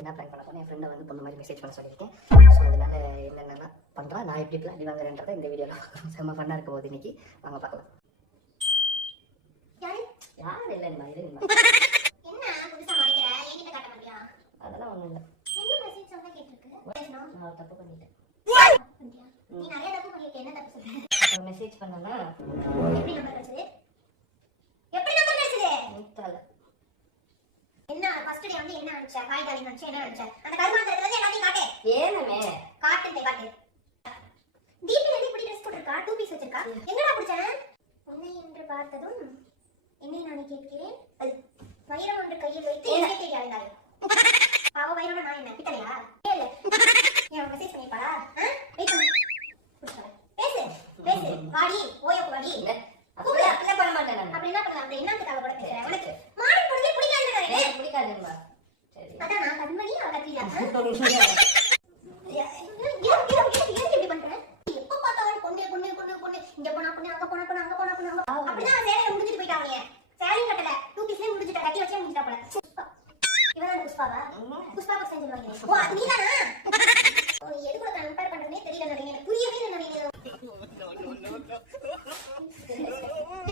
என்ன பிளான் பண்ண போனேன், என் ஃப்ரெண்டை வந்து பொண்ணு மாதிரி மெசேஜ் பண்ண சொல்லியிருக்கேன். ஸோ அதனால என்னென்னலாம் பண்ணுறா, நான் எப்படி பிளான் வாங்குறேன்றதை இந்த வீடியோவில் செம்ம ஃபன்னாக இருக்க போகுது இன்னைக்கு. வாங்க பார்க்கலாம். யார் இல்லை இந்த மாதிரி என்ன புதுசா மறைக்கிற? என்கிட்ட காட்ட மாட்டியா? அதெல்லாம் ஒன்றும் இல்லை. என்ன மெசேஜ் சொன்னா கேட்டிருக்கு? நான் ஒரு தப்பு பண்ணிட்டேன். நீ நிறைய தப்பு பண்ணிருக்க. என்ன தப்பு சொல்ற? மெசேஜ் பண்ணனா எப்படி நம்பர் கிடைச்சது? எப்படி நம்பர் கிடைச்சது? முத்தால என்ன ஃபர்ஸ்ட் டே வந்து என்ன அனுப்பிச்ச? ஹாய் டார்லிங் அனுப்பிச்ச. என்ன அனுப்பிச்ச? அந்த கருமாந்திரத்துல வந்து எல்லாத்தையும் காட்டு. ஏனமே காட்டு காட்டு. தீபி வந்து இப்படி ட்ரெஸ் போட்டுருக்கா, 2 பீஸ் வச்சிருக்கா. எங்கடா புடிச்சன? உன்னை என்று பார்த்ததும் என்னை நான் கேட்கிறேன். வைரம் ஒன்று கையில் வைத்து எங்கே தேடி அலைந்தாய்? பாவ வைரம் நான் என்ன பித்தளையா? இல்ல ஏன் மெசேஜ் பண்ணிப்பாடா? வெயிட் பண்ணு. பேசு பேசு. வாடி ஓயக்கு வாடி. கூப்பிடு. அப்படி பண்ண மாட்டேன் நான். அப்படி என்ன பண்ணலாம்? அப்படி என்னத்துக்காக கூட பேசுறேன்? உனக்கு மாடி பொழுதே பிடிக்காதுடா. எனக்கு பிடிக்காதுமா. சரி அதான் நான் கண்மணி அவ கத்தியா. எப்படி பண்றேன்? எப்ப பார்த்தாலும் பொண்ணு பொண்ணு பொண்ணு பொண்ணு. இங்க போனா பொண்ணு, அங்க போனா பொண்ணு, அங்க போனா பொண்ணு. அப்படிதான் சேலைய முடிஞ்சிட்டு போயிட்டாங்க. சேலை கட்டல 2 பீஸ்ல முடிஞ்சிட்ட. கட்டி வச்சே முடிஞ்சிட்டா போல. இவன் புஷ்பாவா? புஷ்பா பசங்க சொல்லுவாங்க. ஓ நீதானா?